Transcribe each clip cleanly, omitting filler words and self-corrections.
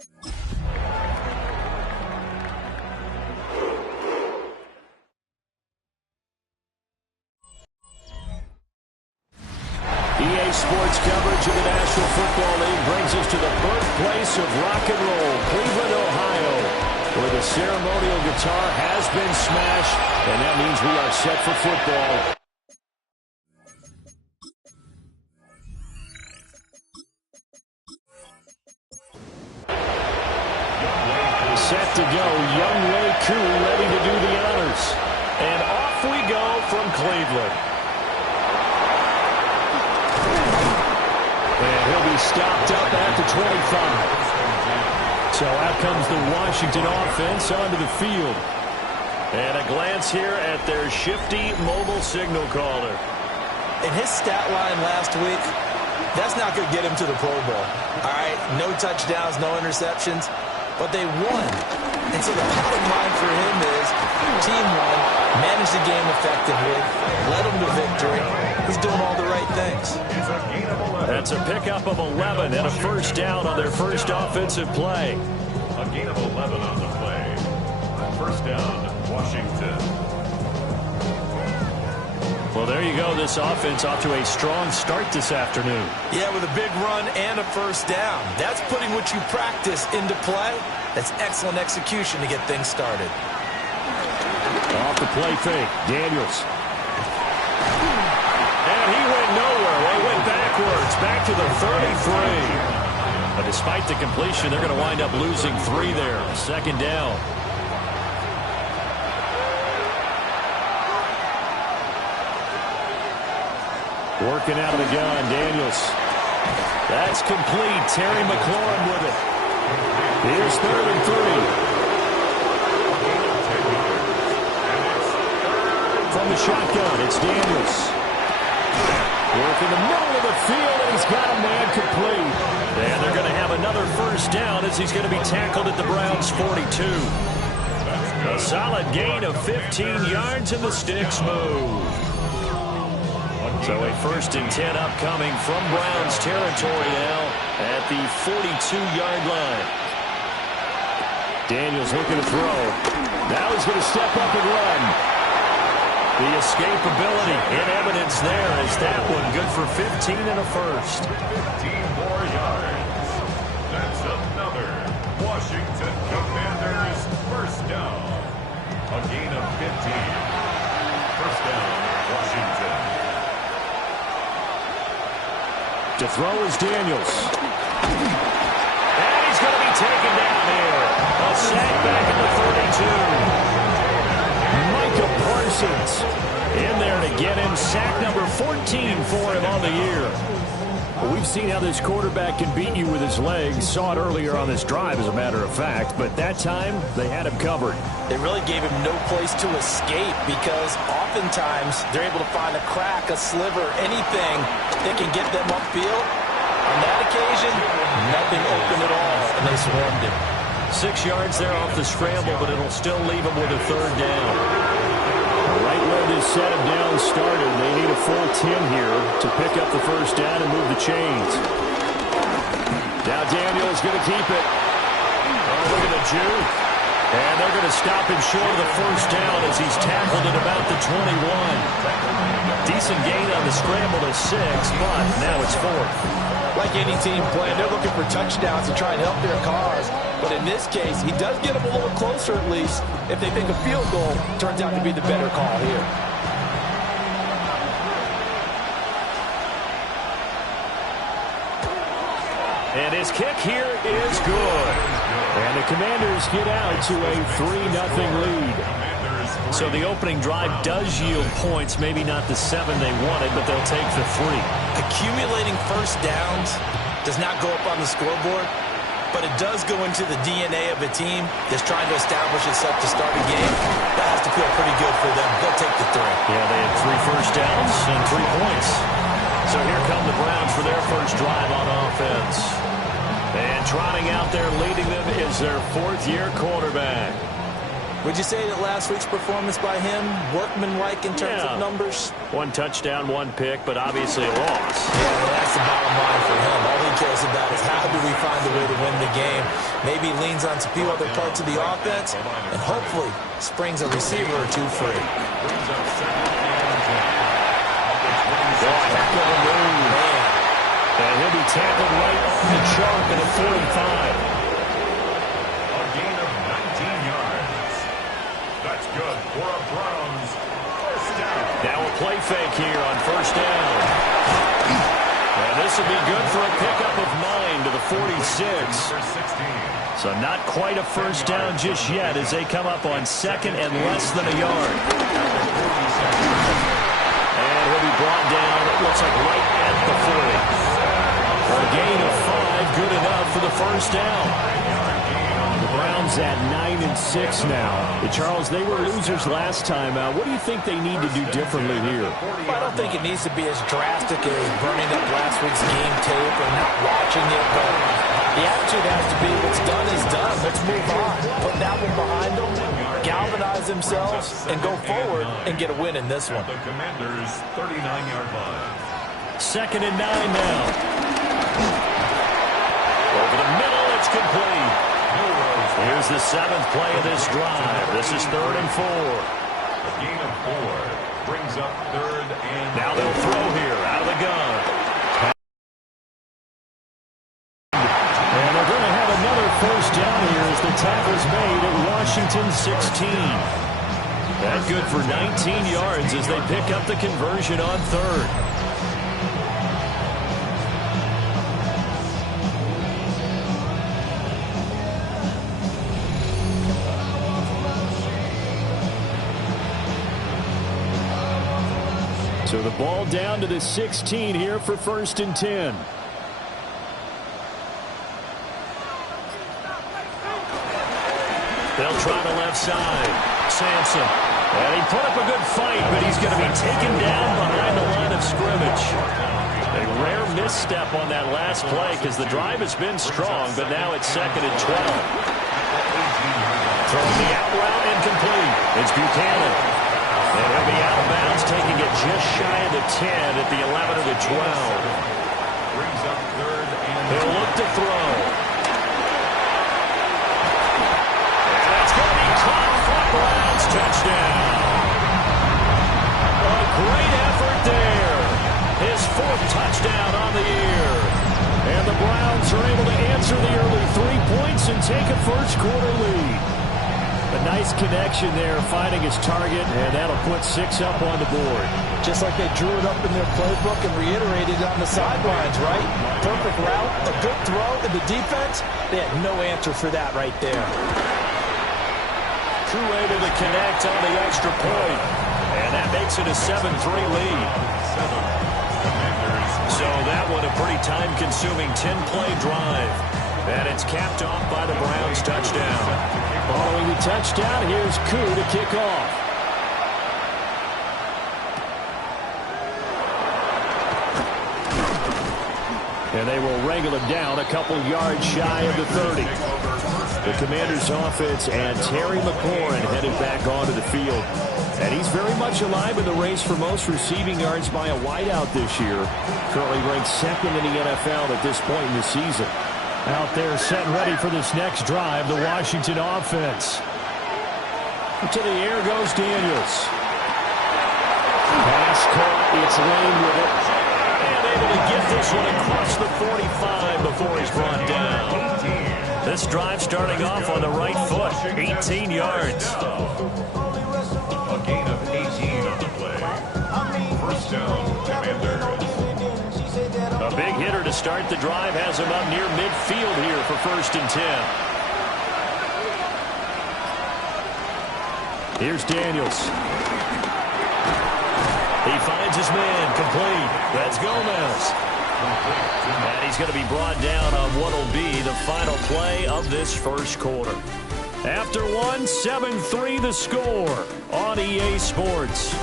EA Sports coverage of the National Football League brings us to the birthplace of rock and roll, Cleveland, Ohio, where the ceremonial guitar has been smashed, and that means we are set for football. Set to go, Young Wei Koo ready to do the honors. And off we go from Cleveland. And he'll be stopped up at the 25. So out comes the Washington offense onto the field. And a glance here at their shifty mobile signal caller. In his stat line last week, that's not going to get him to the Pro Bowl. All right, no touchdowns, no interceptions, but they won. And so the bottom line for him is team won, managed the game effectively, led them to victory. He's doing all the right things. That's a pickup of 11 and a first down on their first offensive play. A gain of 11 on the play. First down, Washington. Well, there you go. This offense off to a strong start this afternoon. Yeah, with a big run and a first down. That's putting what you practice into play. That's excellent execution to get things started. Off the play fake, Daniels. And he went nowhere. They went backwards, back to the 33. But despite the completion, they're going to wind up losing 3 there. Second down. Working out of the gun, Daniels. That's complete. Terry McLaurin with it. Here's 3rd and 3. From the shotgun, it's Daniels. Work in the middle of the field, and he's got a man complete. And they're going to have another first down as he's going to be tackled at the Browns' 42. A solid gain of 15 yards, and the sticks move. So a 1st and 10 upcoming from Browns territory now at the 42-yard line. Daniels looking to throw. Now he's going to step up and run. The escapability in evidence there as that one good for 15 and a first. 15 more yards. That's another Washington Commanders first down. A gain of 15. First down, Washington. To throw is Daniels. And he's going to be taken down here. A sack back at the 32. Micah Parsons in there to get him. Sack number 14 for him on the year. Well, we've seen how this quarterback can beat you with his legs. Saw it earlier on this drive, as a matter of fact. But that time, they had him covered. They really gave him no place to escape because oftentimes they're able to find a crack, a sliver, anything that can get them upfield. On that occasion, nothing open at all, and they swarmed him. 6 yards there off the scramble, but it'll still leave him with a 3rd down. Right where this set of downs started, they need a full 10 here to pick up the first down and move the chains. Now Daniels going to keep it. Oh, look at the juke. And they're going to stop him short of the first down as he's tackled at about the 21. Decent gain on the scramble to 6, but now it's 4th. Like any team playing, they're looking for touchdowns to try and help their cause. But in this case, he does get them a little closer at least. If they think a field goal turns out to be the better call here. And his kick here is good. And the Commanders get out to a 3-0 lead. So the opening drive does yield points, maybe not the 7 they wanted, but they'll take the 3. Accumulating first downs does not go up on the scoreboard, but it does go into the DNA of a team that's trying to establish itself to start a game. That has to feel pretty good for them. They'll take the 3. Yeah, they had 3 first downs and 3 points. So here come the Browns for their first drive on offense. And trotting out there leading them is their 4th-year quarterback. Would you say that last week's performance by him, workmanlike in terms of numbers? 1 touchdown, 1 pick, but obviously a loss. Yeah, well, that's the bottom line for him. All he really cares about is how do we find a way to win the game. Maybe leans on a few other parts of the offense and hopefully springs a receiver or two free. And he'll be tackled right off the chalk at a 4 and 5. A gain of 19 yards. That's good for a Browns first down. Now a play fake here on first down. And this will be good for a pickup of 9 to the 46. So not quite a first down just yet as they come up on second and less than a yard. And he'll be brought down, it looks like right at the 40. A gain of 5, good enough for the first down. The Browns at 9-6 now. Charles, they were losers last time. What do you think they need to do differently here? I don't think it needs to be as drastic as burning up last week's game tape or not watching it, but the attitude has to be what's done is done. Let's move on. Put that one behind them, galvanize themselves, and go forward and get a win in this one. The Commanders' 39-yard line. Second and 9 now. Over the middle, it's complete. Here's the 7th play of this drive. This is 3rd and 4. A gain of 4 brings up 3rd and... Now they'll throw here out of the gun. And they're going to have another first down here as the tackle's made at Washington 16. That's good for 19 yards as they pick up the conversion on 3rd. So the ball down to the 16 here for 1st and 10. They'll try the left side. Sampson. And he put up a good fight, but he's going to be taken down behind the line of scrimmage. A rare misstep on that last play because the drive has been strong, but now it's 2nd and 12. Throwing the out route incomplete. It's Buchanan. And he'll be out of bounds, taking it just shy of the 10 at the 11 of the 12. Brings up 3rd and... He'll look to throw. And that's going to be caught for Browns touchdown. A great effort there. His 4th touchdown on the year. And the Browns are able to answer the early 3 points and take a first-quarter lead. A nice connection there, finding his target, and that'll put 6 up on the board. Just like they drew it up in their playbook and reiterated it on the sidelines, right? Perfect route, a good throw, and the defense, they had no answer for that right there. Crew able to connect on the extra point, and that makes it a 7-3 lead. So that one a pretty time-consuming 10-play drive. And it's capped off by the Browns touchdown. Following the touchdown, here's Koo to kick off. And they will wrangle him down a couple yards shy of the 30. The Commanders' offense and Terry McLaurin headed back onto the field. And he's very much alive in the race for most receiving yards by a wideout this year. Currently ranked 2nd in the NFL at this point in the season. Out there set and ready for this next drive, the Washington offense. To the air goes Daniels. Pass caught, it's Lane with it. And able to get this one across the 45 before he's brought down. This drive starting off on the right foot, 18 yards. A gain of 18 on the play. First down, Commanders. A big hitter to start the drive has him up near midfield here for 1st and 10. Here's Daniels. He finds his man, complete. That's Gomez. And he's going to be brought down on what will be the final play of this first quarter. After one, 7-3 the score on EA Sports.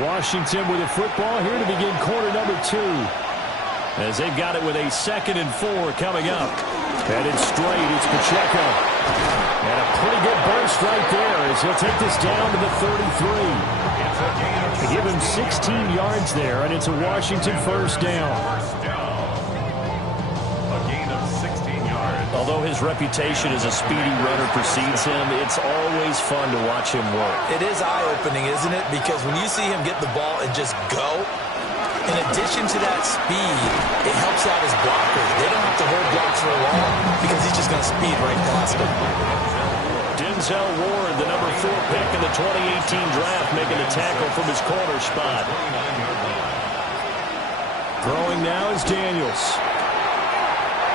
Washington with the football here to begin quarter number 2. As they've got it with a 2nd and 4 coming up. Headed straight, it's Pacheco. And a pretty good burst right there as he'll take this down to the 33. They give him 16 yards there, and it's a Washington first down. A gain of 16 yards. Although his reputation as a speedy runner precedes him, it's always fun to watch him work. It is eye-opening, isn't it? Because when you see him get the ball and just go, in addition to that speed, it helps out his blockers. They don't have to hold blocks for long because he's just going to speed right past them. Denzel Ward, the number 4 pick in the 2018 draft, making the tackle from his corner spot. Throwing now is Daniels.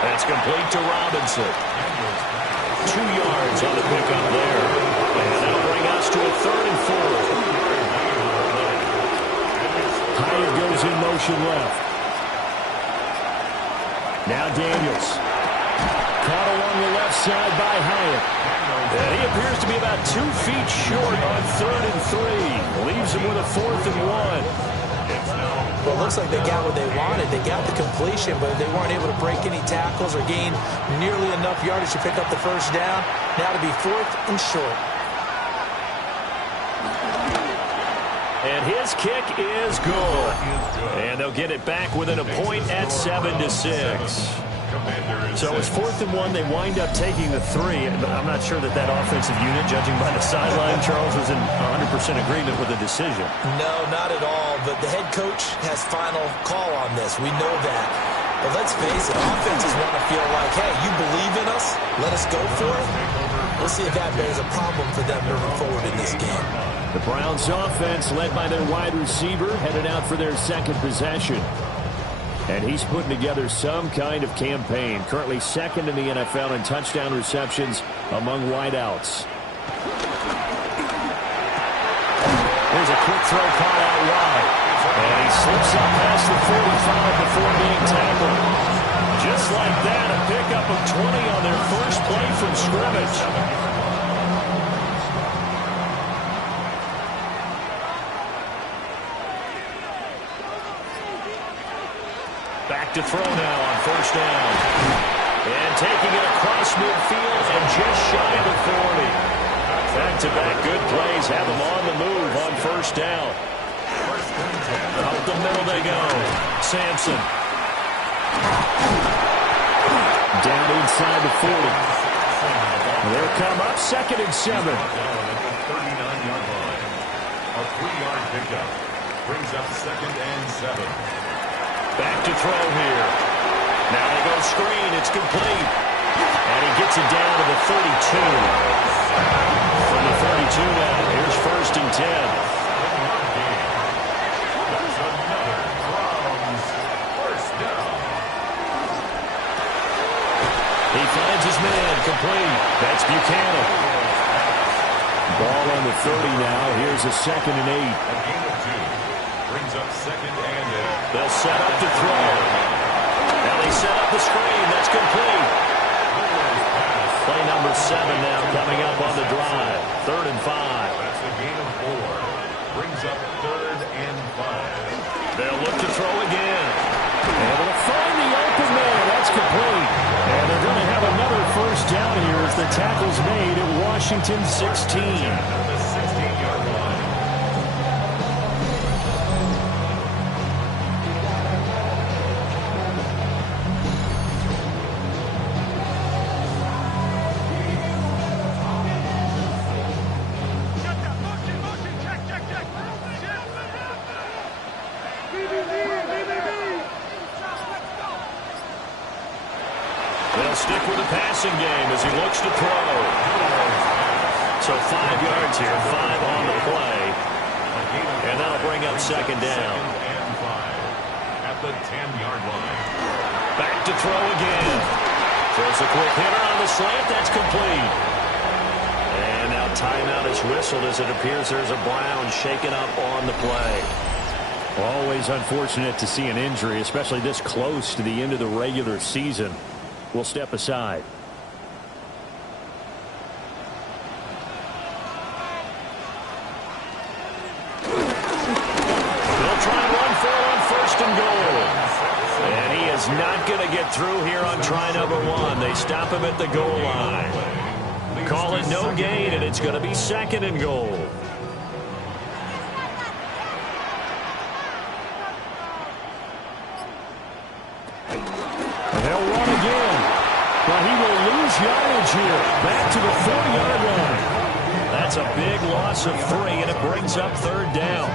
That's complete to Robinson. 2 yards on the pickup there. And that'll bring us to a 3rd and 4. Hyatt goes in motion left. Now Daniels. Caught along the left side by Hyatt. And he appears to be about 2 feet short on 3rd and 3. Leaves him with a 4th and 1. Well, it looks like they got what they wanted. They got the completion, but they weren't able to break any tackles or gain nearly enough yardage to pick up the first down. Now to be 4th and short. And his kick is good. And they'll get it back within a point at 7-6. So it's 4th and 1. They wind up taking the 3. I'm not sure that offensive unit, judging by the sideline, Charles, was in 100% agreement with the decision. No, not at all. But the head coach has final call on this. We know that. But let's face it, offenses want to feel like, hey, you believe in us, let us go for it. We'll see if that bears a problem for them moving forward in this game. The Browns offense, led by their wide receiver, headed out for their 2nd possession. And he's putting together some kind of campaign. Currently 2nd in the NFL in touchdown receptions among wideouts. Here's a quick throw caught out wide. And he slips up past the 45 before being tackled. Just like that, a pickup of 20 on their first play from scrimmage. Back to throw now on first down. And taking it across midfield and just shy of the 40. Back-to-back good plays have them on the move on first down. Out the middle they go. Sampson. Down inside the 40. They'll come up 2nd and 7. 39-yard line. A 3-yard pickup. Brings up 2nd and 7. Back to throw here. Now they go screen. It's complete. And he gets it down to the 32. From the 32 now, here's 1st and 10. That's another Browns first down. He finds his man, complete. That's Buchanan. Ball on the 30 now. Here's a 2nd and 8. A gain of 2. Brings up 2nd and 8. They'll set up to throw. Now they set up the screen. That's complete. Play number 7 now coming up on the drive. 3rd and 5. That's a gain of 4. Brings up 3rd and 5. They'll look to throw again. Able to find the open man. That's complete. And they're going to have another first down here as the tackle's made at Washington 16. At the 16-yard line. They'll stick with the passing game as he looks to throw. So 5 yards here, 5 on the play. And that'll bring up 2nd down. And 5 at the 10-yard line. Back to throw again. Throws a quick hitter on the slant. That's complete. And now timeout is whistled as it appears there's a Brown shaken up on the play. Always unfortunate to see an injury, especially this close to the end of the regular season. We'll step aside. They'll try and run for it on 1st and goal. And he is not going to get through here on try number 1. They stop him at the goal line. Call ball and no gain, and it's going to be 2nd and goal. And they'll run again. But he will lose yardage here. Back to the 40-yard line. That's a big loss of 3, and it brings up 3rd down.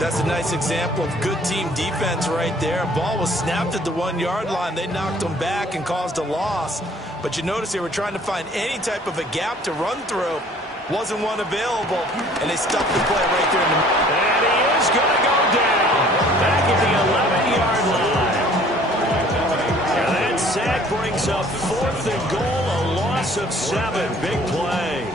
That's a nice example of good team defense right there. Ball was snapped at the 1-yard line. They knocked them back and caused a loss. But you notice they were trying to find any type of a gap to run through. Wasn't one available, and they stuffed the play right there in the middle. And he is going to go down. Back at the 11-yard line. And that sack brings up 4th and goal, a loss of 7. Big play.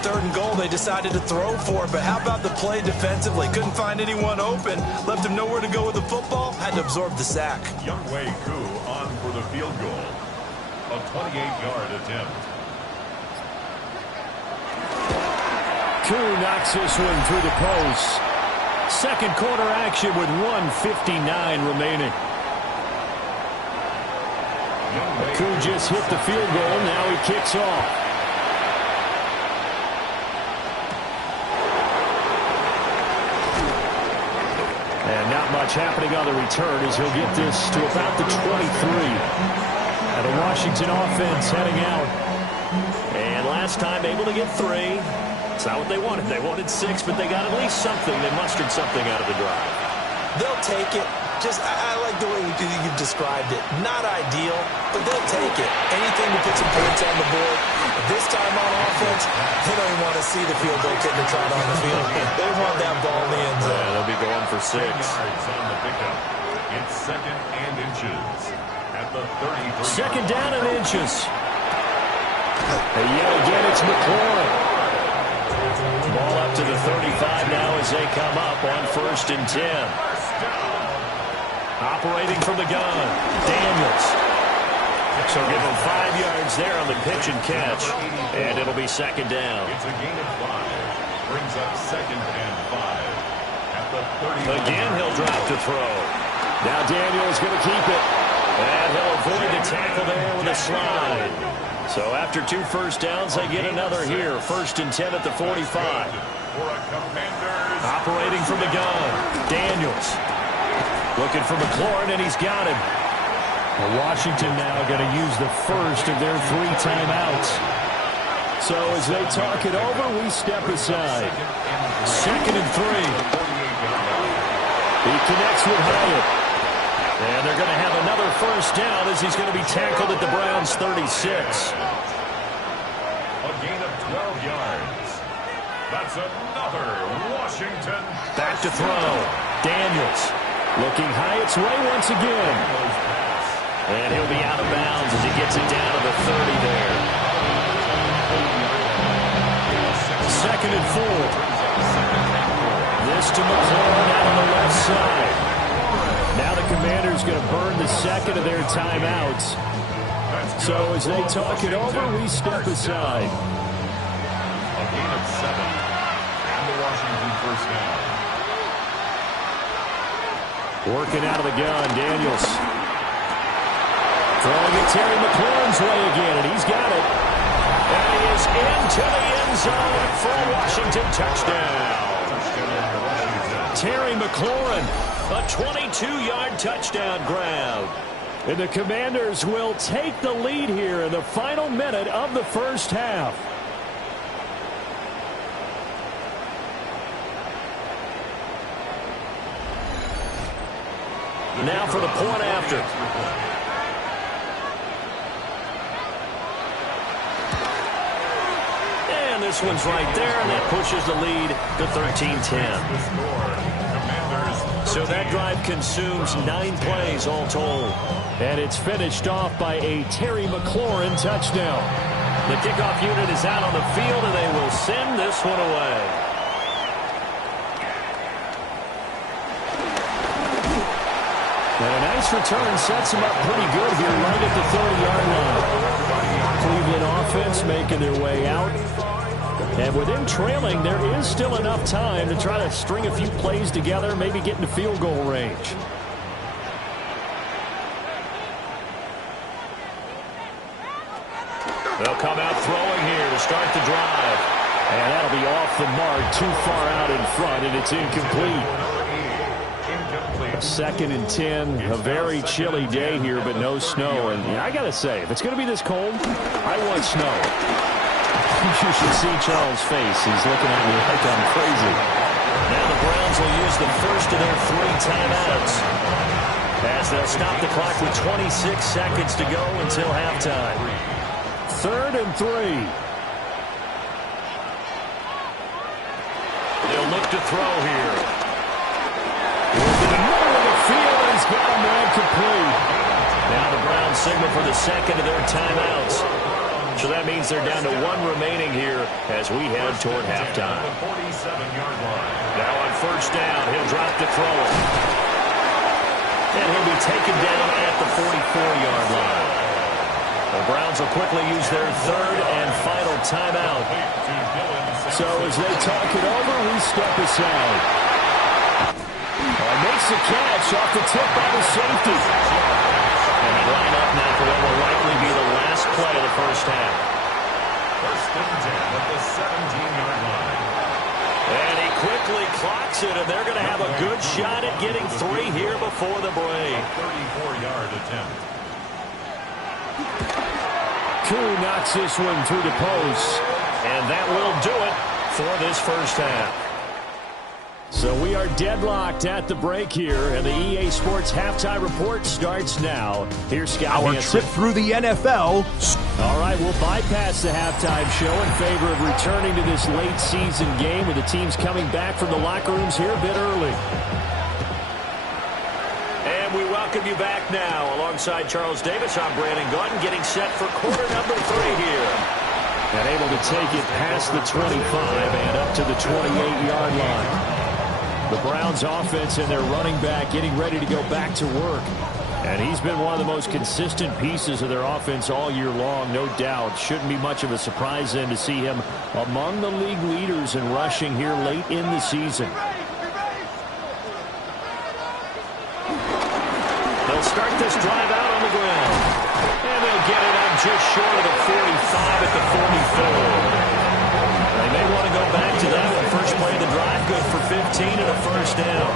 3rd and goal, they decided to throw for it, but how about the play defensively? Couldn't find anyone open, left him nowhere to go with the football, had to absorb the sack. Younghoe Koo on for the field goal. A 28-yard attempt. Koo knocks this one through the post. 2nd quarter action with 1:59 remaining. Koo just hit the field goal. Now he kicks off. And not much happening on the return as he'll get this to about the 23. And the Washington offense heading out. And last time able to get 3. It's not what they wanted. They wanted 6, but they got at least something. They mustered something out of the drive. They'll take it. I like the way you described it. Not ideal, but they'll take it. Anything to put some points on the board. This time on offense, they don't even want to see the field goal kick to trot on the field. They want that ball in the end zone. Yeah, they'll be going for 6. Yards on the pickup. It's 2nd and inches at the 33. 2nd down and inches. And yet again, it's McLaurin. Ball up to the 35 now as they come up on 1st and 10. Operating from the gun, Daniels. So give him 5 yards there on the pitch and catch. And it'll be 2nd down. It's a gain of 5. Brings up 2nd and 5. At the 30. Again, he'll drop to throw. Now Daniels going to keep it. And he'll avoid the tackle there with a slide. So after 2 first downs, they get another here. 1st and 10 at the 45. Operating from the gun, Daniels. Looking for McLaurin, and he's got him. Well, Washington now going to use the first of their 3 timeouts. So as they talk it over, we step aside. 2nd and 3. He connects with Hyatt. And they're going to have another first down as he's going to be tackled at the Browns' 36. A gain of 12 yards. That's another Washington. Back to throw. Daniels looking Hyatt's way once again. And he'll be out of bounds as he gets it down to the 30 there. 2nd and 4. This to McLaurin out on the left side. Now the Commanders going to burn the 2nd of their timeouts. So as they talk it over, we step aside. A gain of 7. And the Washington first down. Working out of the gun, Daniels. Throwing it Terry McLaurin's way again, and he's got it. And he is into the end zone for a Washington touchdown. Terry McLaurin, a 22-yard touchdown grab. And the Commanders will take the lead here in the final minute of the first half. Now for the point after. And this one's right there, and that pushes the lead to 13-10. So that drive consumes 9 plays all told. And it's finished off by a Terry McLaurin touchdown. The kickoff unit is out on the field, and they will send this one away. And a nice return sets him up pretty good here right at the 30-yard line. Cleveland offense making their way out. And with them trailing, there is still enough time to try to string a few plays together, maybe get into field goal range. They'll come out throwing here to start the drive. And that'll be off the mark, too far out in front, and it's incomplete. Second and 10, a very chilly day here, but no snow. And I got to say, if it's going to be this cold, I want snow. You should see Charles' face. He's looking at me like I'm crazy. Now the Browns will use the first of their 3 timeouts, as they'll stop the clock with 26 seconds to go until halftime. 3rd and 3. They'll look to throw here. He's got him ran complete. Now the Browns signal for the second of their timeouts. So that means they're down to 1 remaining here as we head toward halftime. Now on first down, he'll drop to throw it. And he'll be taken down at the 44-yard line. The Browns will quickly use their 3rd and final timeout. So as they talk it over, we step aside. Makes the catch off the tip by the safety. And they line up now for what will likely be the last play of the first half. 1st and 10 at the 17-yard line. And he quickly clocks it, and they're going to have a good shot at getting 3 here before the break. 34-yard attempt. Koo knocks this one through the post. And that will do it for this first half. So we are deadlocked at the break here, and the EA Sports Halftime Report starts now. Here's Scott Our Hansen. trip through the NFL. All right, we'll bypass the halftime show in favor of returning to this late-season game with the teams coming back from the locker rooms here a bit early. And we welcome you back now. Alongside Charles Davis, I'm Brandon Gordon, getting set for quarter number 3 here. And able to take it past the 25 and up to the 28-yard line. The Browns offense and their running back getting ready to go back to work. And he's been one of the most consistent pieces of their offense all year long, no doubt. Shouldn't be much of a surprise then to see him among the league leaders in rushing here late in the season. They'll start this drive out on the ground. And they'll get it up just short of the 45 at the 44. They may want to go back to that one. First play of the drive, good for 15 and a first down.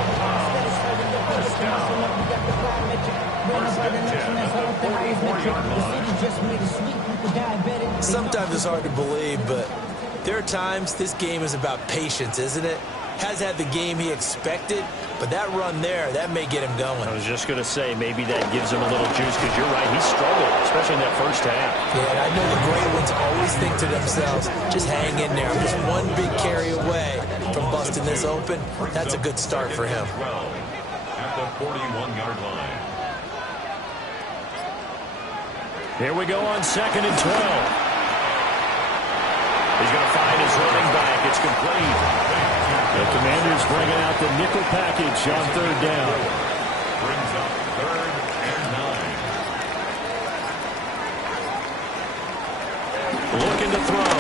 Sometimes it's hard to believe, but there are times this game is about patience, isn't it? Has had the game he expected, but that run there, that may get him going. I was just going to say, maybe that gives him a little juice, because you're right, he struggled, especially in that first half. Yeah, and I know the great ones always think to themselves, just hang in there. I'm just one big carry away from busting this open. That's a good start for him. At the 41-yard line. Here we go on 2nd and 12. He's going to find his running back. It's complete. The Commanders bringing out the nickel package on 3rd down. Brings up 3rd and 9. Looking to throw.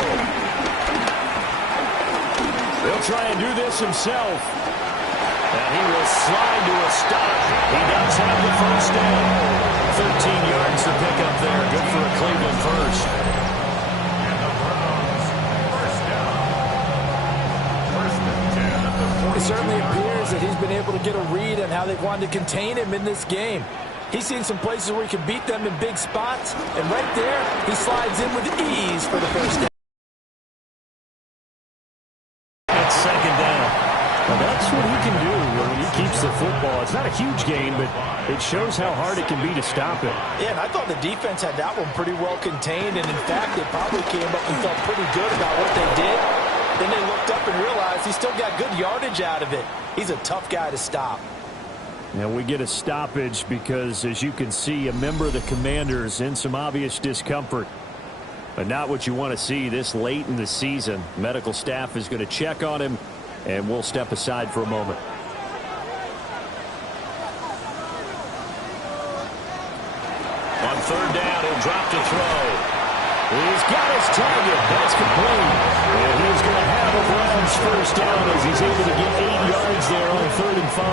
He'll try and do this himself. And he will slide to a stop. He does have the first down. 13 yards to pick up there. Good for a Cleveland first. And the Browns, first down. 1st and 10 at the 42. It certainly appears that he's been able to get a read on how they've wanted to contain him in this game. He's seen some places where he can beat them in big spots, and right there, he slides in with ease for the first down. That's 2nd down. Well, that's what he can do when he keeps the football. It's not a huge gain, but it shows how hard it can be to stop it. Yeah, and I thought the defense had that one pretty well contained, and in fact, they probably came up and felt pretty good about what they did. Then they looked up and realized he still got good yardage out of it. He's a tough guy to stop. Now we get a stoppage because, as you can see, a member of the Commanders in some obvious discomfort. But not what you want to see this late in the season. Medical staff is going to check on him, and we'll step aside for a moment. On 3rd down, he'll drop to throw. He's got his target. That's complete. And he's going to have a Browns first down as he's able to get 8 yards there on 3rd and 5.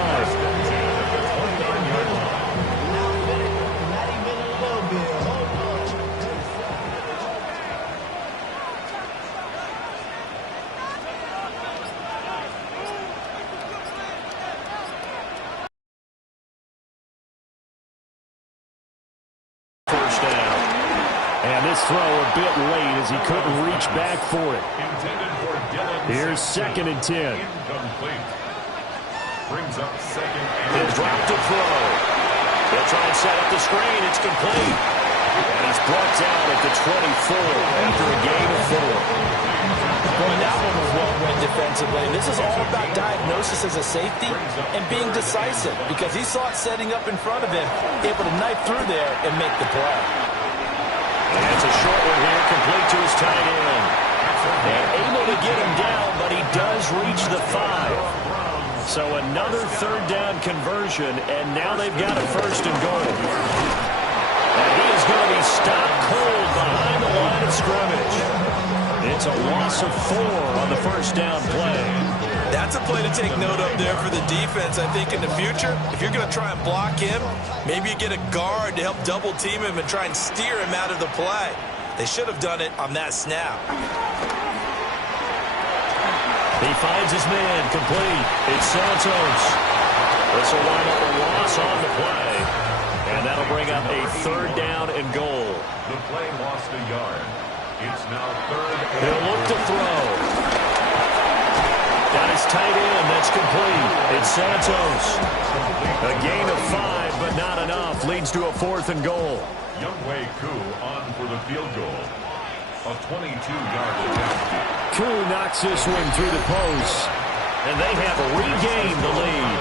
bit late as he couldn't reach back for it. Here's 2nd and 10. Incomplete. Brings up 2nd and He'll drop to throw. They'll try and set up the screen. It's complete. And he's brought down at the 24 after a gain of 4. Well, that one was well read defensively. This is all about diagnosis as a safety and being decisive because he saw it setting up in front of him, able to knife through there and make the play. And it's a short one here, complete to his tight end. And able to get him down, but he does reach the 5. So another 3rd down conversion, and now they've got a 1st and goal. And he is going to be stopped cold behind the line of scrimmage. It's a loss of 4 on the 1st down play. That's a play to take note of there for the defense. I think in the future, if you're going to try and block him, maybe you get a guard to help double team him and try and steer him out of the play. They should have done it on that snap. He finds his man, complete. It's Santos. This will wind up a loss on the play. And that'll bring up a 3rd down and goal. the play lost a yard. It's now 3rd and He'll look to throw. Got his tight end. That's complete. It's Santos. A gain of 5, but not enough. Leads to a 4th and goal. Younghoe Koo on for the field goal. A 22-yard attempt. Koo knocks this one through the post. And they have regained the lead.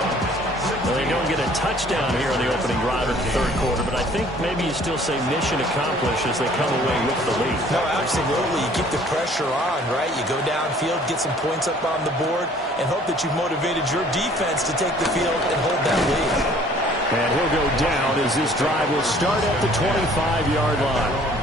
Well, they don't get a touchdown here on the opening drive of the 3rd quarter, but I think maybe you still say mission accomplished as they come away with the lead. No, absolutely. You keep the pressure on, right? You go downfield, get some points up on the board, and hope that you've motivated your defense to take the field and hold that lead. And he'll go down as this drive will start at the 25-yard line.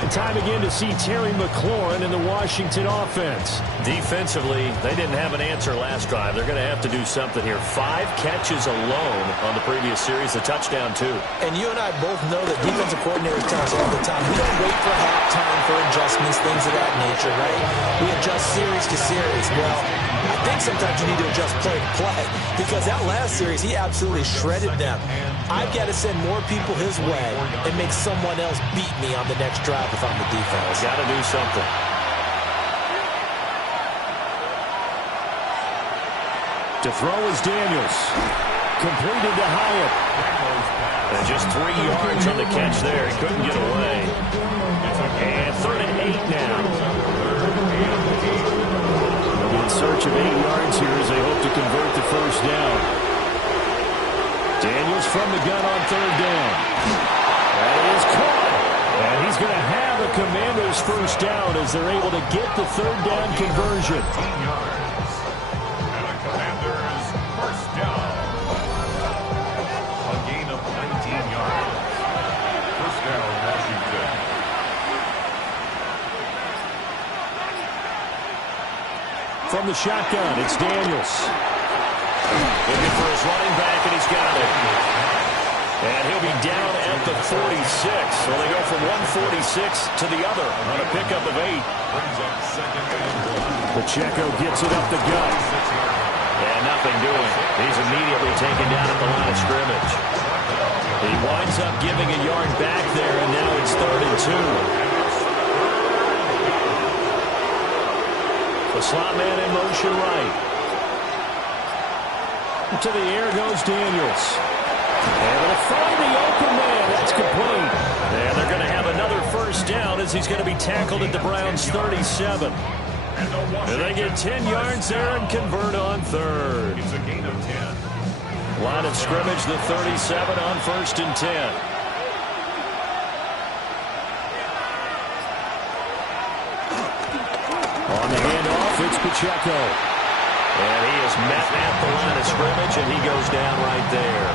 And time again to see Terry McLaurin in the Washington offense. Defensively, they didn't have an answer last drive. They're going to have to do something here. 5 catches alone on the previous series, a touchdown too. And you and I both know that defensive coordinators tell us all the time, we don't wait for halftime for adjustments, things of that nature, right? We adjust series to series. Well, I think sometimes you need to adjust play to play because that last series, he absolutely shredded them. I've got to send more people his way and make someone else beat me on the next drive if I'm the defense. Got to do something. To throw is Daniels. Completed to Hyatt. And just 3 yards on the catch there. He couldn't get away. And 3rd and 8 now. They'll be in search of 8 yards here as they hope to convert the 1st down. Daniels from the gun on 3rd down. That is caught. And he's going to have a Commander's 1st down as they're able to get the 3rd down conversion. 18 yards. And a Commander's 1st down. A gain of 19 yards. 1st down, Washington. From the shotgun, it's Daniels. Looking for his running back, and he's got it. And he'll be down at the 46. So they go from 146 to the other on a pickup of 8. Brings up 2nd and 1. Pacheco gets it up the gut. And nothing doing. He's immediately taken down at the line of scrimmage. He winds up giving a yard back there, and now it's 3rd and 2. The slot man in motion right. To the air goes Daniels. Able to find the open man. That's complete. And they're going to have another 1st down as he's going to be tackled at the Browns' 37. And they get 10 yards there and convert on 3rd. It's a gain of 10. Line of scrimmage, the 37 on 1st and 10. On the handoff, it's Pacheco. And he is met at the line of scrimmage, and he goes down right there.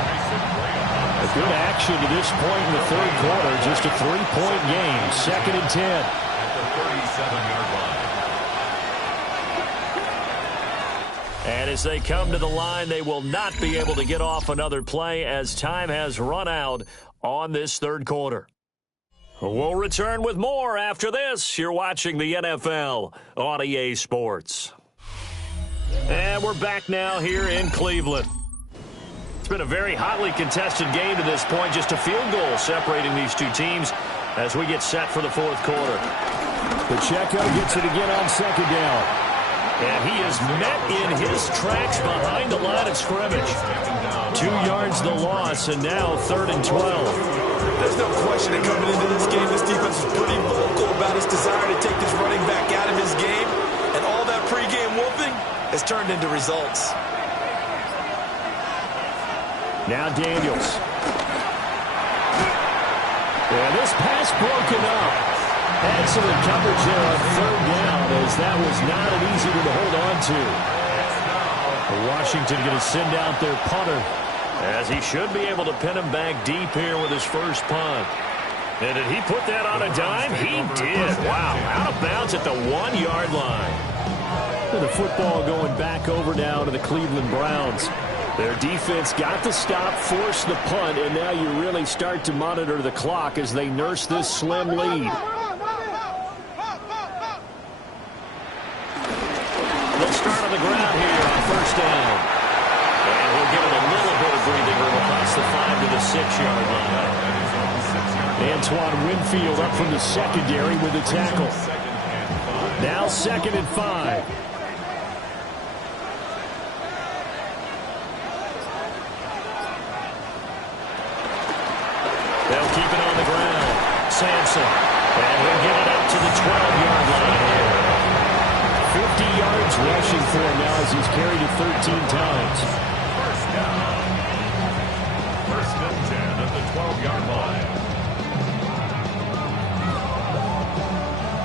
A good action to this point in the 3rd quarter. Just a 3-point game. 2nd and 10. At the 37-yard line. And as they come to the line, they will not be able to get off another play as time has run out on this 3rd quarter. We'll return with more after this. You're watching the NFL on EA Sports. And we're back now here in Cleveland. It's been a very hotly contested game to this point. Just a field goal separating these two teams as we get set for the fourth quarter. Pacheco gets it again on second down. And he is met in his tracks behind the line of scrimmage. 2 yards the loss, and now 3rd and 12. There's no question that coming into this game, this defense is pretty vocal about its desire to take this running back out of his game. And all that pregame whooping has turned into results. Now Daniels. And this pass broken up. Excellent coverage there on 3rd down, as that was not an easy one to hold on to. Washington going to send out their punter, as he should be able to pin him back deep here with his first punt. And did he put that on a dime? He did. Wow, out of bounds at the 1-yard line. And the football going back over now to the Cleveland Browns. Their defense got the stop, forced the punt, and now you really start to monitor the clock as they nurse this slim lead. They'll start on the ground here on 1st down. And we'll give it a little bit of breathing room across the 5 to the 6-yard line. Antoine Winfield up from the secondary with the tackle. Now 2nd and 5. They'll keep it on the ground. Sampson. And he'll get it up to the 12-yard line here. 50 yards rushing for him now as he's carried it 13 times. 1st down. 1st and 10 at the 12-yard line.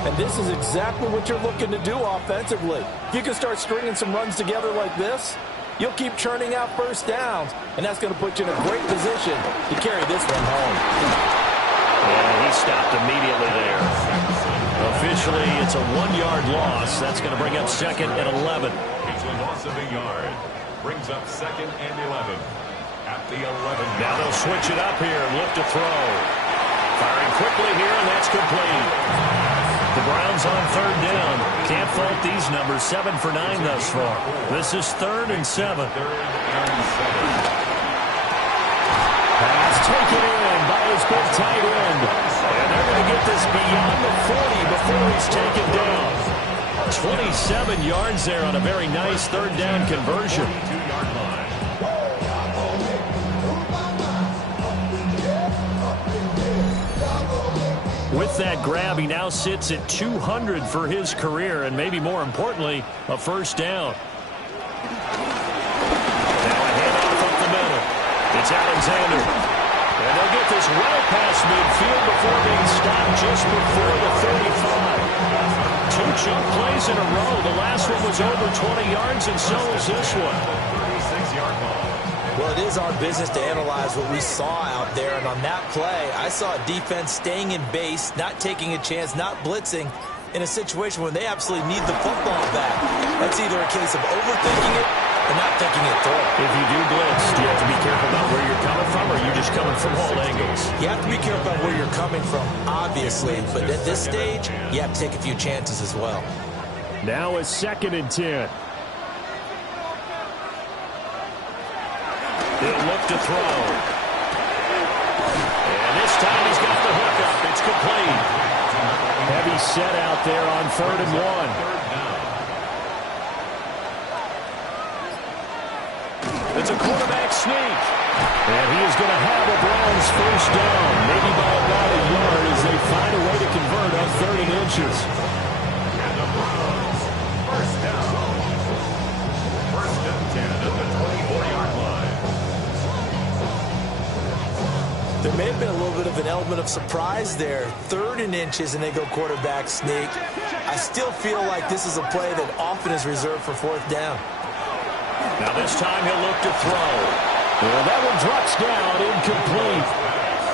And this is exactly what you're looking to do offensively. If you can start stringing some runs together like this, you'll keep churning out 1st downs, and that's going to put you in a great position to carry this one home. And he stopped immediately there. Officially, it's a 1-yard loss. That's going to bring up 2nd and 11. It's a loss of a yard. Brings up 2nd and 11. At the 11. Now they'll switch it up here and look to throw. Firing quickly here, and that's complete. The Browns on 3rd down. Can't fault these numbers. 7 for 9 thus far. This is 3rd and 7. Pass taken in by his big tight end. And they're going to get this beyond the 40 before he's taken down. 27 yards there on a very nice 3rd down conversion. 22-yard line. With that grab, he now sits at 200 for his career, and maybe more importantly, a 1st down. Now a handoff up the middle. It's Alexander. And they'll get this well past midfield before being stopped just before the 35. 2 chunk plays in a row. The last one was over 20 yards, and so is this one. 36-yard ball. Well, it is our business to analyze what we saw out there, and on that play, I saw a defense staying in base, not taking a chance, not blitzing, in a situation where they absolutely need the football back. That's either a case of overthinking it or not thinking it through. If you do blitz, do you have to be careful about where you're coming from, or are you just coming from all angles? You have to be careful about where you're coming from, obviously, but at this stage, you have to take a few chances as well. Now a 2nd and 10. He'll look to throw. And this time he's got the hook up. It's complete. Heavy set out there on 3rd and 1. It's a quarterback sneak. And he is going to have a Browns 1st down, maybe by about a yard as they find a way to convert on 3rd and inches. And the Browns. 1st down. 1st and 10 at the 24-yard line. There may have been a little bit of an element of surprise there. 3rd and inches, and they go quarterback sneak. I still feel like this is a play that often is reserved for 4th down. Now this time he'll look to throw. Well, that one drops down, incomplete.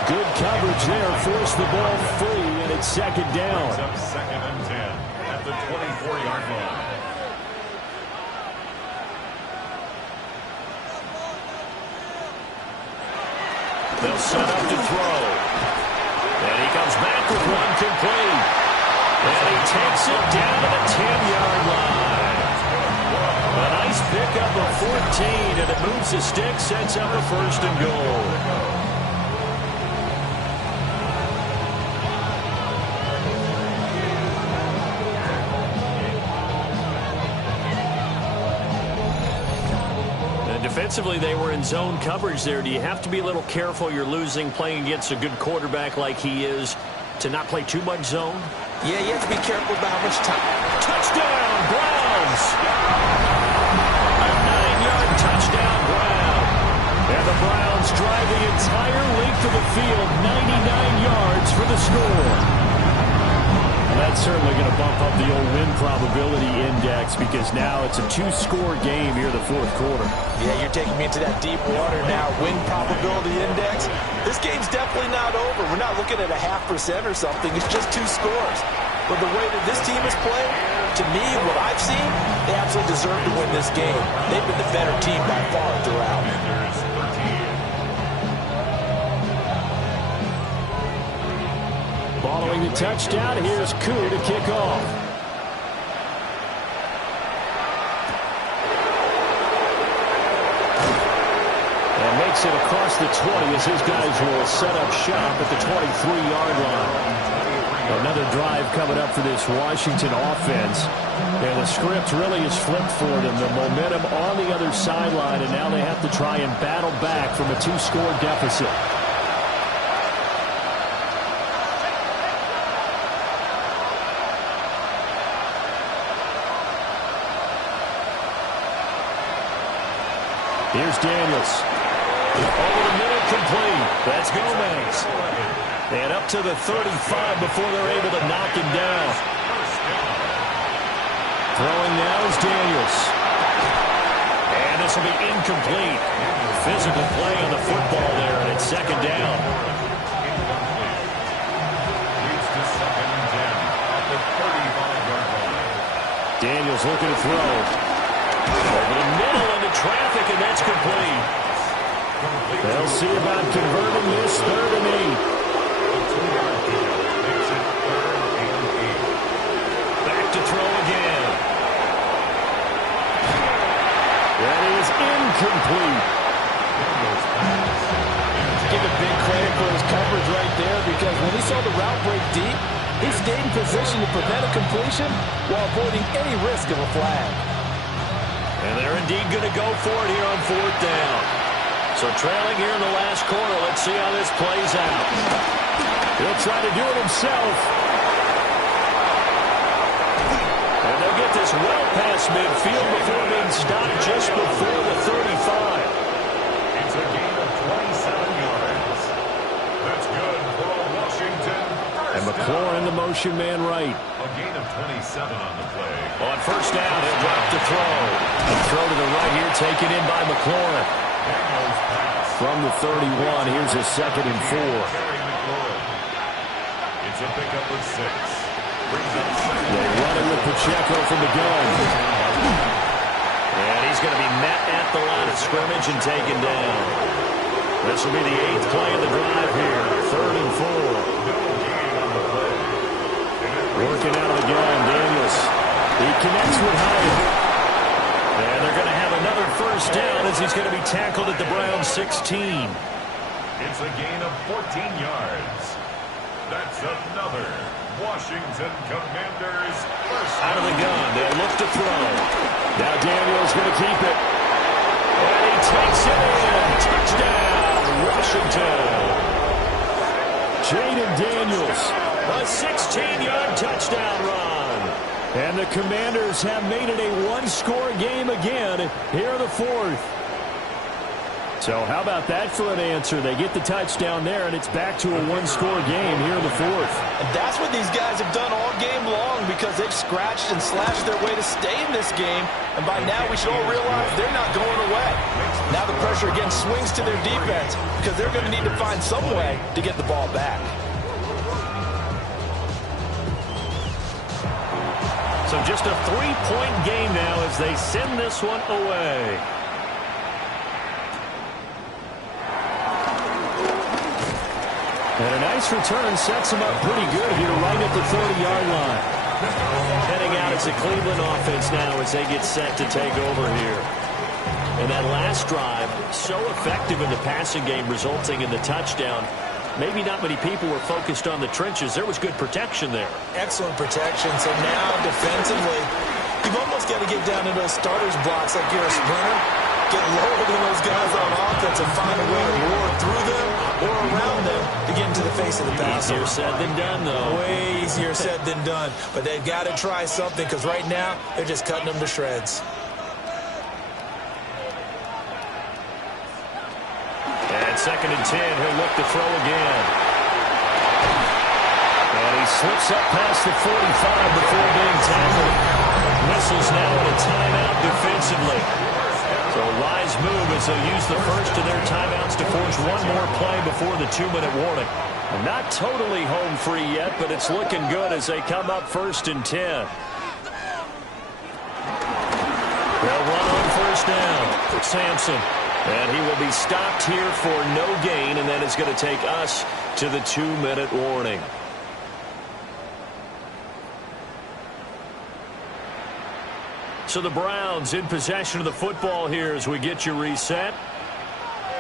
Good coverage there, forced the ball free, and it's 2nd down. Brings up 2nd and 10 at the 24-yard line. They'll set up to throw. And he comes back with one complete. And he takes it down to the 10-yard line. A nice pickup of 14, and it moves the stick, sets up a 1st and goal. defensively, they were in zone coverage there. Do you have to be a little careful? You're losing, playing against a good quarterback like he is, to not play too much zone? Yeah, you have to be careful about how much time. Touchdown, Browns! A 9-yard touchdown, Brown. And the Browns drive the entire length of the field, 99 yards for the score. That's certainly going to bump up the old win probability index because now it's a 2-score game here in the fourth quarter. Yeah, you're taking me into that deep water now. Win probability index. This game's definitely not over. We're not looking at a 0.5% or something. It's just 2 scores. But the way that this team is playing, to me, what I've seen, they absolutely deserve to win this game. They've been the better team by far throughout. Following the touchdown, here's Koo to kick off. And makes it across the 20 as his guys will set up shop at the 23-yard line. Another drive coming up for this Washington offense. And the script really is flipped for them. The momentum on the other sideline, and now they have to try and battle back from a 2-score deficit. Here's Daniels. Over the middle, complete. That's Gomez. And up to the 35 before they're able to knock him down. Throwing now is Daniels. And this will be incomplete. Physical play on the football there, and it's second down. Daniels looking to throw. Over the middle into traffic, and that's complete. They'll see about converting this 3rd and 8. Back to throw again. That is incomplete. Give a big credit for his coverage right there because when he saw the route break deep, he stayed in position to prevent a completion while avoiding any risk of a flag. And they're indeed going to go for it here on 4th down. So trailing here in the last quarter. Let's see how this plays out. He'll try to do it himself. And they'll get this well past midfield before being stopped just before the 35. It's a gain of 27 yards. That's good for Washington. And McLaurin in the motion man right. A gain of 27 on the play. On 1st down, he'll drop the throw. The throw to the right here, taken in by McLaurin. From the 31, here's a 2nd and 4. It's a pickup of 6. They run it with Pacheco from the gun. And he's going to be met at the line of scrimmage and taken down. This will be the 8th play of the drive here. 3rd and 4. Working out of the gun, Daniels. He connects with Hyatt. And they're going to have another 1st down as he's going to be tackled at the Browns 16. It's a gain of 14 yards. That's another Washington Commanders first. Out of the gun, they'll look to throw. Now Daniels going to keep it. And he takes it in. Touchdown, Washington. Jaden Daniels, a 16-yard touchdown run. And the Commanders have made it a 1-score game again here in the 4th. So how about that for an answer? They get the touchdown there, and it's back to a 1-score game here in the 4th. And that's what these guys have done all game long because they've scratched and slashed their way to stay in this game. And by now we should all realize they're not going away. Now the pressure again swings to their defense because they're going to need to find some way to get the ball back. So just a 3-point game now as they send this one away. And a nice return sets him up pretty good here right at the 30-yard line. Heading out, it's a Cleveland offense now as they get set to take over here. And that last drive, so effective in the passing game, resulting in the touchdown. Maybe not many people were focused on the trenches. There was good protection there. Excellent protection. So now defensively, you've almost got to get down to those starters blocks like you're a sprinter. get lower than those guys on offense and find a way to roar through them or around them to get into the face of the passer. Easier said than done, though. Way easier said than done. But they've got to try something because right now they're just cutting them to shreds. And 2nd and 10, he'll look to throw again. And he slips up past the 45 before being tackled. Whistles now in a timeout defensively. So a wise move as they'll use the first of their timeouts to force one more play before the 2-minute warning. Not totally home free yet, but it's looking good as they come up 1st and 10. They'll run on 1st down for Sampson. And he will be stopped here for no gain, and then it's going to take us to the 2-minute warning. So the Browns in possession of the football here as we get you reset.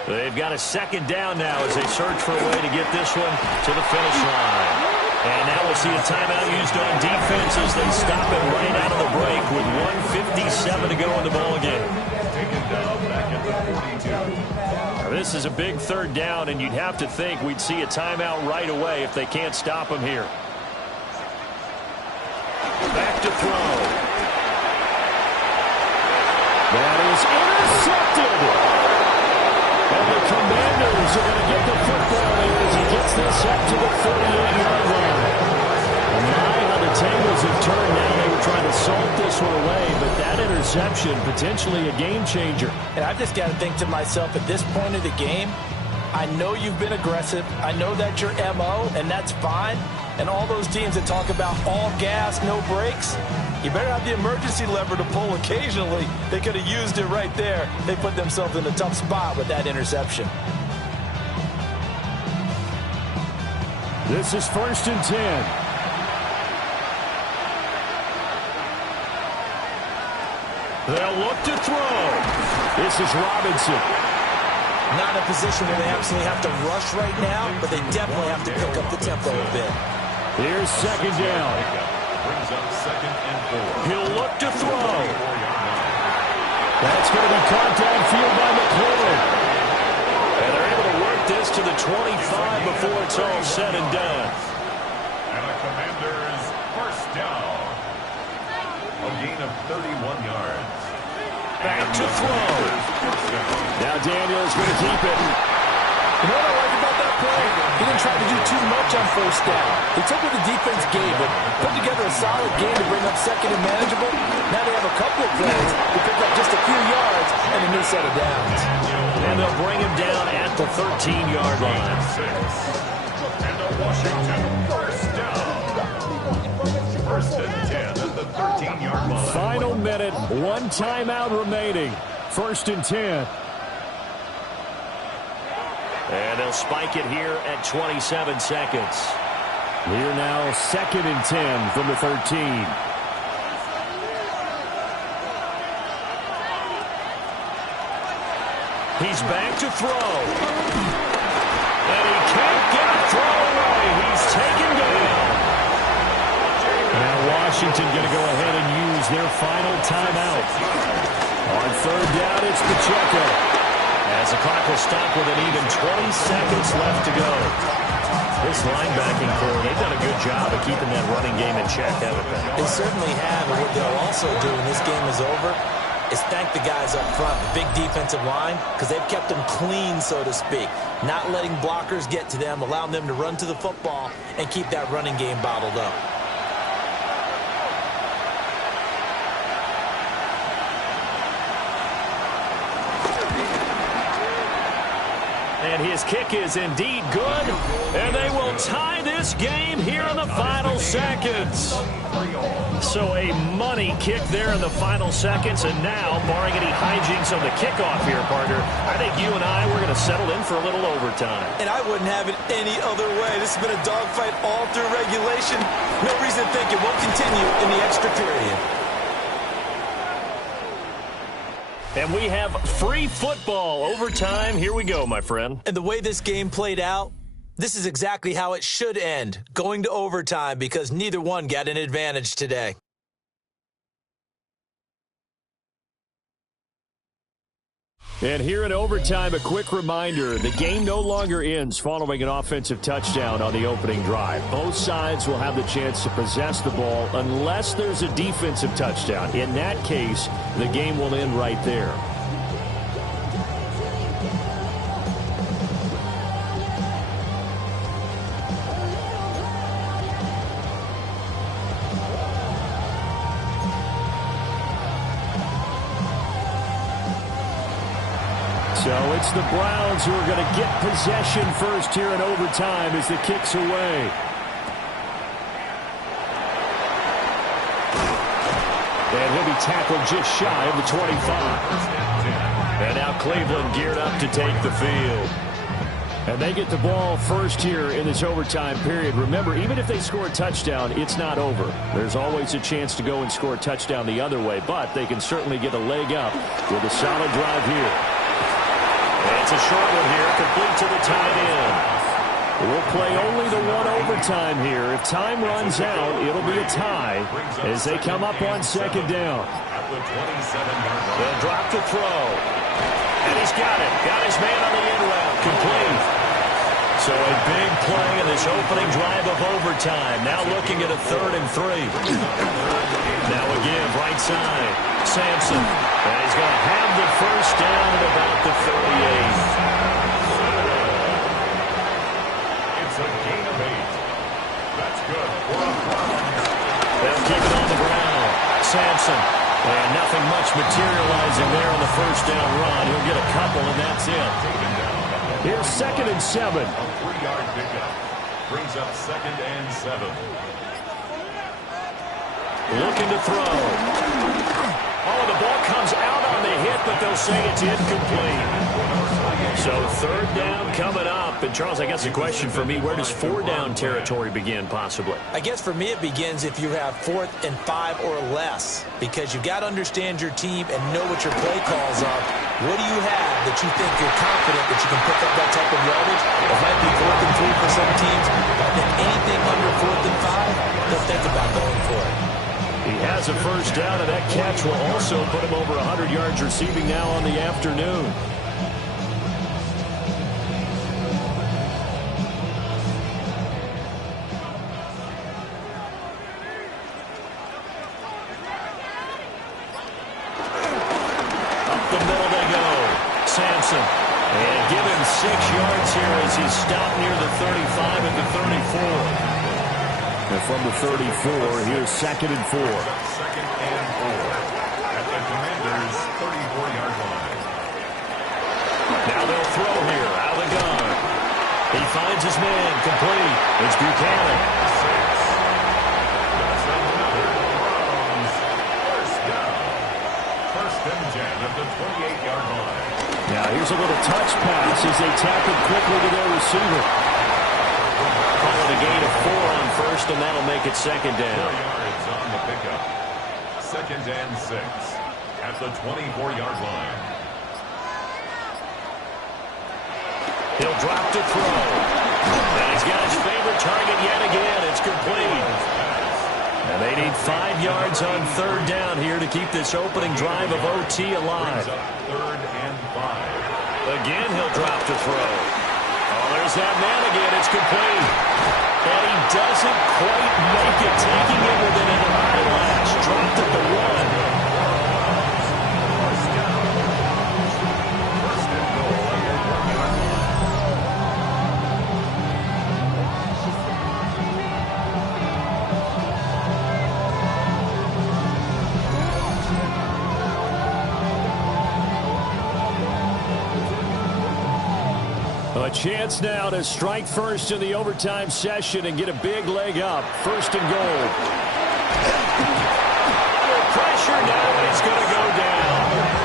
They've got a 2nd down now as they search for a way to get this one to the finish line. And now we'll see a timeout used on defense as they stop it right out of the break with 1:57 to go in the ballgame. This is a big 3rd down, and you'd have to think we'd see a timeout right away if they can't stop him here. Back to throw. That is intercepted. And the Commanders are going to get the football here as he gets this up to the 38-yard line. And my, how the tables have turned now. They were trying to salt this one away, but that interception, potentially a game changer. And I've just got to think to myself, at this point of the game, I know you've been aggressive. I know that's your MO, and that's fine. And all those teams that talk about all gas, no brakes, you better have the emergency lever to pull occasionally. They could have used it right there. They put themselves in a tough spot with that interception. This is 1st and 10. They'll look to throw. This is Robinson. Not in a position where they absolutely have to rush right now, but they definitely have to pick up the tempo a bit. Here's 2nd down. Brings up 2nd and 4. He'll look to throw. That's going to be caught downfield by McLaurin. And they're able to work this to the 25 before it's all said and done. And the Commanders 1st down. A gain of 31 yards. Back to throw. Now Daniel's going to keep it. You know what I like about that play? He didn't try to do too much on 1st down. He took what the defense gave him, put together a solid game to bring up 2nd and manageable. Now they have a couple of plays to pick up just a few yards and a new set of downs. And they'll bring him down at the 13-yard line. And a Washington 1st down. 1st and 10 at the 13-yard line. Final minute, 1 timeout remaining. 1st and 10. And they'll spike it here at 27 seconds. We're now 2nd and 10 from the 13. He's back to throw. And he can't get a throw away. He's taken down. Now Washington going to go ahead and use their final timeout. On 3rd down, it's Pacheco. As the clock will stop with an even 20 seconds left to go. This linebacking core, they've done a good job of keeping that running game in check, haven't they? They certainly have, and what they'll also do when this game is over is thank the guys up front, the big defensive line, because they've kept them clean, so to speak. Not letting blockers get to them, allowing them to run to the football and keep that running game bottled up. And his kick is indeed good, and they will tie this game here in the final seconds. So a money kick there in the final seconds, and now, barring any hijinks on the kickoff here, partner, I think you and I, we're going to settle in for a little overtime. And I wouldn't have it any other way. This has been a dogfight all through regulation. No reason to think it won't continue in the extra period. And we have free football overtime. Here we go, my friend. And the way this game played out, this is exactly how it should end, going to overtime, because neither one got an advantage today. And here in overtime, a quick reminder, the game no longer ends following an offensive touchdown on the opening drive. Both sides will have the chance to possess the ball unless there's a defensive touchdown. In that case, the game will end right there. So it's the Browns who are going to get possession first here in overtime as the kick's away. And he'll be tackled just shy of the 25. And now Cleveland geared up to take the field. And they get the ball first here in this overtime period. Remember, even if they score a touchdown, it's not over. There's always a chance to go and score a touchdown the other way, but they can certainly get a leg up with a solid drive here. And it's a short one here, complete to the tight end. We'll play only the one overtime here. If time runs out, it'll be a tie as they come up on second down. They'll drop the throw. And he's got it. Got his man on the end route. Complete. So a big play in this opening drive of overtime. Now looking at a 3rd and 3. Now again, right side. Sampson. And he's going to have the first down at about the 38. It's a gain of 8. That's good for a Browns. They'll keep it on the ground. Sampson. And nothing much materializing there on the first down run. He'll get a couple, and that's it. Here's 2nd and 7. A 3-yard pickup brings up 2nd and 7. Looking to throw. Oh, the ball comes out on the hit, but they'll say it's incomplete. So 3rd down coming up. And, Charles, I guess the question for me, where does 4-down territory begin possibly? I guess for me it begins if you have 4th and 5 or less, because you've got to understand your team and know what your play calls are. What do you have that you think you're confident that you can pick up that type of yardage? It might be 4th and 3 for some teams, but I think anything under 4th and 5, they'll think about going for it. He has a first down, and that catch will also put him over 100 yards receiving now on the afternoon. Up the middle they go. Sampson. And give him 6 yards here as he's stopped near the 35 at the 34. And from the 34, here's 2nd and 4. 2nd and 4 at the Commanders' 34-yard line. Now they'll throw here out of the gun. He finds his man complete. It's Buchanan. 6. That's another Browns first down. 1st and 10 at the 28-yard line. Now here's a little touch pass as they tackle quickly to their receiver. Calling a gain of 4 on first, and that'll make it 2nd 4 down. yards on the pickup. 2nd and 6 at the 24-yard line. He'll drop to throw. And he's got his favorite target yet again. It's complete. And they need 5 yards on 3rd down here to keep this opening drive of OT alive. 3rd and 5. Again, he'll drop to throw. Oh, there's that man again. It's complete. And he doesn't quite make it, taking it within an eyelash. Dropped at the 1. A chance now to strike first in the overtime session and get a big leg up. 1st and goal. Under pressure now, and he's going to go down.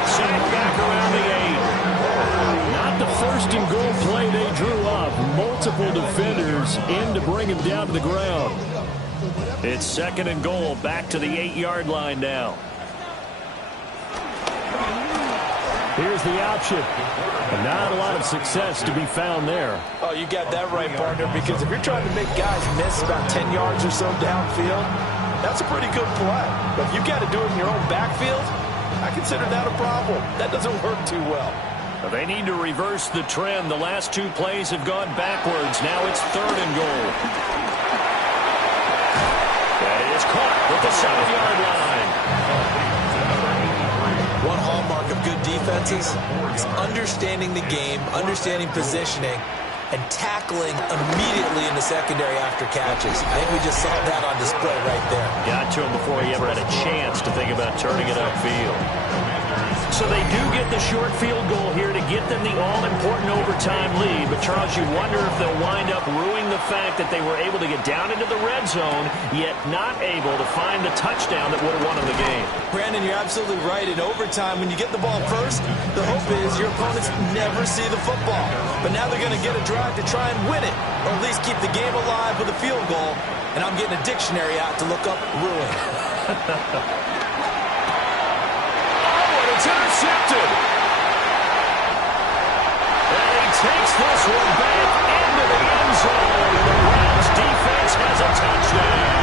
Sacked back around the 8. Not the 1st and goal play they drew up. Multiple defenders in to bring him down to the ground. It's 2nd and goal, back to the 8-yard line now. Here's the option. And not a lot of success to be found there. Oh, you got that right, partner, because if you're trying to make guys miss about 10 yards or so downfield, that's a pretty good play. But if you got to do it in your own backfield, I consider that a problem. That doesn't work too well. They need to reverse the trend. The last two plays have gone backwards. Now it's 3rd and goal. That is caught at the 7-yard line. One hallmark of good defenses is understanding the game, understanding positioning, and tackling immediately in the secondary after catches. I think we just saw that on display right there. Got to him before he ever had a chance to think about turning it upfield. So they do get the short field goal here to get them the all-important overtime lead. But, Charles, you wonder if they'll wind up ruining the fact that they were able to get down into the red zone, yet not able to find the touchdown that would have won them the game. Brandon, you're absolutely right. In overtime, when you get the ball first, the hope is your opponents never see the football. But now they're going to get a drive to try and win it, or at least keep the game alive with a field goal. And I'm getting a dictionary out to look up ruin. It's intercepted. And he takes this one back into the end zone. The Rams defense has a touchdown.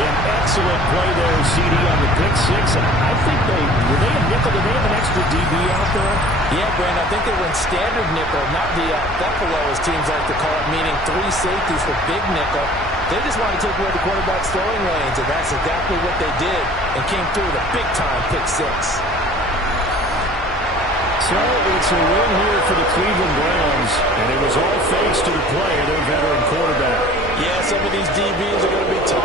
An excellent play there, CD, on the pick six. And I think were they a nickel? Did they have an extra DB out there? Yeah, Brandon, I think they were in standard nickel, not the buffalo, as teams like to call it, meaning 3 safeties for big nickel. They just wanted to take away the quarterback's throwing lanes, and that's exactly what they did, and came through with a big-time pick six. So it's a win here for the Cleveland Browns, and it was all thanks to the play of their veteran quarterback. Yeah, some of these DBs are going to be tough.